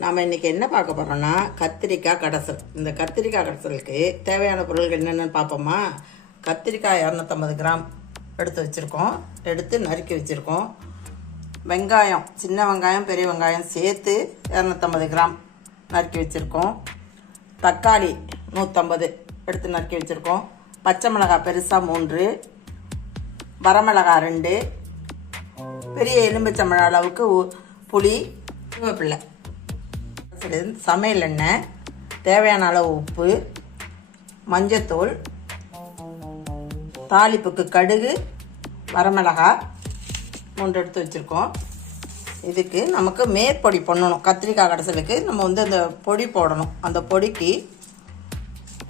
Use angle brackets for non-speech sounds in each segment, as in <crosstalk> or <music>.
நாம் இன்றைக்கி என்ன பார்க்க போகிறோன்னா கத்திரிக்காய் கடைசல். இந்த கத்திரிக்காய் கடைசலுக்கு தேவையான பொருட்கள் என்னென்னு பார்ப்போமா? கத்திரிக்காய் இரநூத்தம்பது கிராம் எடுத்து வச்சுருக்கோம். எடுத்து நறுக்கி வச்சுருக்கோம். வெங்காயம் சின்ன வெங்காயம் பெரிய வெங்காயம் சேர்த்து இரநூத்தம்பது கிராம் நறுக்கி வச்சுருக்கோம். தக்காளி நூற்றம்பது எடுத்து நறுக்கி வச்சுருக்கோம். பச்சை மிளகாய் பெருசாக மூன்று வரமிளகாய் ரெண்டு பெரிய எலும்பிச்சம்பழம் அளவுக்கு உ- புளி வேப்பில்லை சமையல் எண்ணெய் தேவையான அளவு உப்பு மஞ்சத்தூள் தாளிப்புக்கு கடுகு வரமிளகாய் மூன்று எடுத்து வச்சுருக்கோம். இதுக்கு நமக்கு மேற்பொடி பண்ணணும். கத்திரிக்காய் கடைசலுக்கு நம்ம வந்து அந்த பொடி போடணும். அந்த பொடிக்கு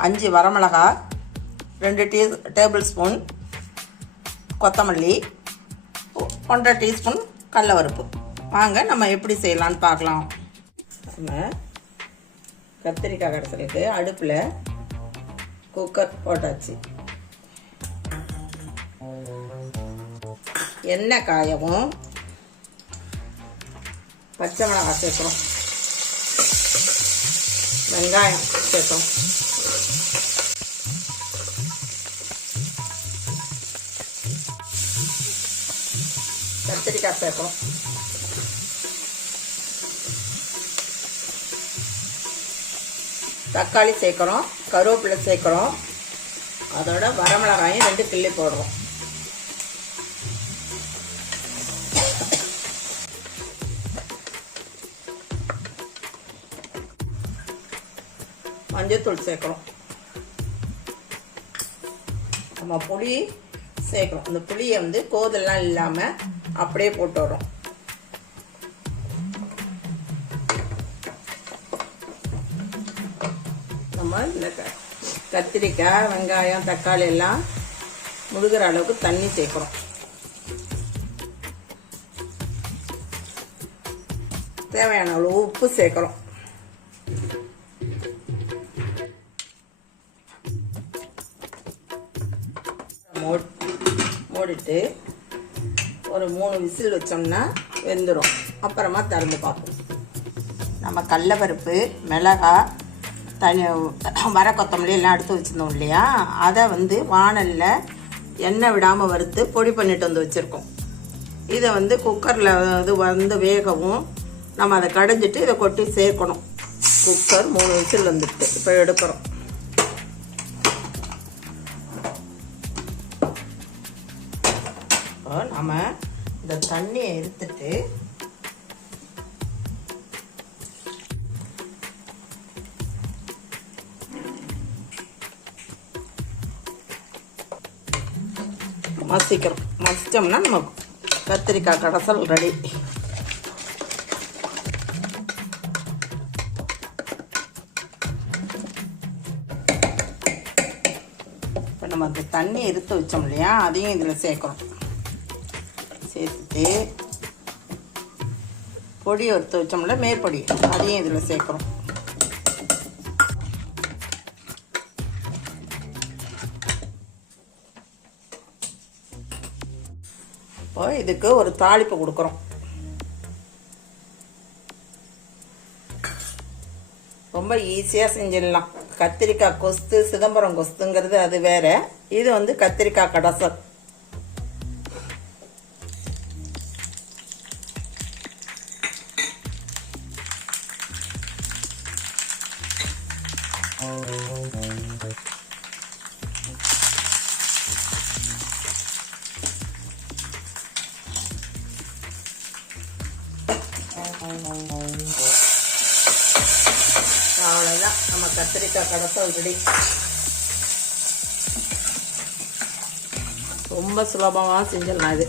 அஞ்சு வரமிளகாய் ரெண்டு டீ டேபிள் ஸ்பூன் கொத்தமல்லி ஒன்றரை டீஸ்பூன் கடலவருப்பு வாங்க நம்ம எப்படி செய்யலான்னு பார்க்கலாம். நம்ம கத்திரிக்காய் கடைசலுக்கு அடுப்பில் குக்கர் போட்டாச்சு. எண்ணெய் காயவும் பச்சை மிளகாய் சேர்க்குறோம் வெங்காயம் சேர்த்தோம். கத்திரிக்காய் சேர்க்குறோம் தக்காளி சேர்க்குறோம் கருவேப்பிலை சேர்க்குறோம். அதோட வரமிளகாயும் ரெண்டு கிள்ளி போடுறோம் மஞ்சத்தூள் சேர்க்குறோம். நம்ம புளி சேர்க்குறோம். அந்த புளியை வந்து கோதெல்லாம் இல்லாமல் அப்படியே போட்டு வரோம் நம்ம இந்த கத்திரிக்காய் வெங்காயம் தக்காளி எல்லாம் முழுகிற அளவுக்கு தண்ணி சேர்க்குறோம். தேவையான அளவு உப்பு சேர்க்குறோம். மூடிட்டு ஒரு மூணு விசில் வச்சோம்னா வெந்துடும் அப்புறமா திறந்து பார்ப்போம். நம்ம கடலப்பருப்பு மிளகாய் தனி <coughs> வர கொத்தமல்லி எல்லாம் எடுத்து வச்சுருந்தோம் இல்லையா? அதை வந்து வாணலில் எண்ணெய் விடாமல் வறுத்து பொடி பண்ணிட்டு வந்து வச்சுருக்கோம். இதை வந்து குக்கரில் இது வந்து வேகவும் நம்ம அதை கடைஞ்சிட்டு இதை கொட்டி சேர்க்கணும். குக்கர் மூணு விசில் வந்துட்டு இப்போ எடுக்கிறோம். இப்போ நம்ம இந்த தண்ணியை எடுத்துட்டு மசிக்கிறோம் மசித்தோம்னா நம்ம கத்திரிக்காய் கடைசல் ரெடி இப்போ நம்ம அந்த தண்ணி எடுத்து வச்சோம் இல்லையா? அதையும் இதில் சேர்க்குறோம் சேர்த்துட்டு பொடி எடுத்து வச்சோம்ல மேற்பொடி. அதையும் இதில் சேர்க்குறோம் இப்போ இதுக்கு ஒரு தாளிப்பு கொடுக்குறோம். ரொம்ப ஈஸியாக செஞ்சிடலாம். கத்திரிக்காய் கொஸ்து சிதம்பரம் கொஸ்துங்கிறது அது வேற. இது வந்து கத்திரிக்காய் கடைசல் அவ்வளோதான் நம்ம கத்திரிக்காய் கடைசல் ரெடி ரொம்ப சுலபமாக செஞ்சிடலாம் இது.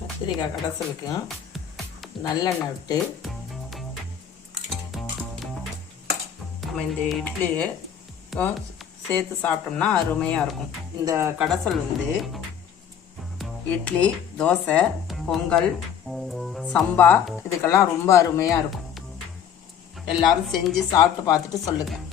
கத்திரிக்காய் கடைசலுக்கு நல்லெண்ணெய் விட்டு நம்ம இந்த இட்லியை சேர்த்து சாப்பிட்டோம்னா அருமையாக இருக்கும். இந்த கடைசல் வந்து இட்லி தோசை பொங்கல் சம்பா இதுக்கெல்லாம் ரொம்ப அருமையாக இருக்கும். எல்லாரும் செஞ்சு சாப்பிட்டு பார்த்துட்டு சொல்லுங்கள்